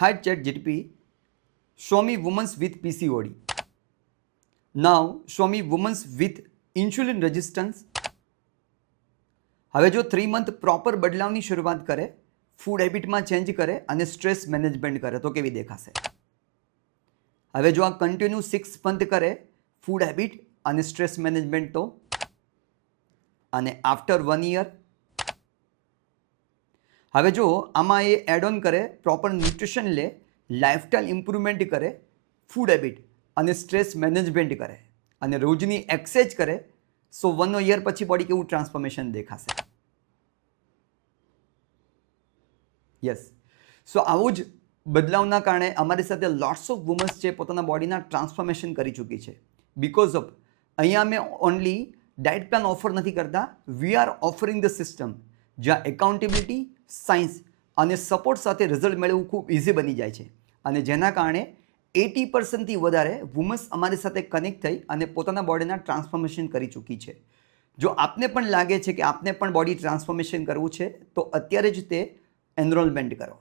Hi ChatGPT, show me women with PCOD. Now show me women with insulin resistance. હવે જો 3 month proper બદલાવની શરૂઆત કરે, food હેબિટમાં change કરે અને સ્ટ્રેસ મેનેજમેન્ટ કરે તો કેવી દેખાશે? હવે જો આ કન્ટિન્યુ 6 મંથ કરે ફૂડ હેબિટ અને સ્ટ્રેસ મેનેજમેન્ટ તો, અને આફ્ટર 1 યર હવે જો આમાં એ એડ ઓન કરે, પ્રોપર ન્યુટ્રિશન લે, લાઇફસ્ટાઇલ ઇમ્પ્રુવમેન્ટ કરે, ફૂડ હેબિટ અને સ્ટ્રેસ મેનેજમેન્ટ કરે અને રોજની એક્સરસાઇઝ કરે, સો 1 યર પછી બોડી કેવું ટ્રાન્સફોર્મેશન દેખાશે? યસ. સો આવું જ બદલાવના કારણે અમારી સાથે લોટ્સ ઓફ વુમન્સ છે પોતાના બોડીના ટ્રાન્સફોર્મેશન કરી ચૂકી છે. બિકોઝ ઓફ અહીંયા અમે ઓનલી ડાયટ પ્લાન ઓફર નથી કરતા, we are offering the system જ્યાં એકાઉન્ટેબિલિટી, સાયન્સ અને સપોર્ટ સાથે રિઝલ્ટ મેળવવું ખૂબ ઇઝી બની જાય છે. અને જેના કારણે 80%થી વધારે વુમન્સ અમારી સાથે કનેક્ટ થઈ અને પોતાના બોડીના ટ્રાન્સફોર્મેશન કરી ચૂકી છે. જો આપને પણ લાગે છે કે આપને પણ બોડી ટ્રાન્સફોર્મેશન કરવું છે તો અત્યારે જ તે એનરોલમેન્ટ કરો.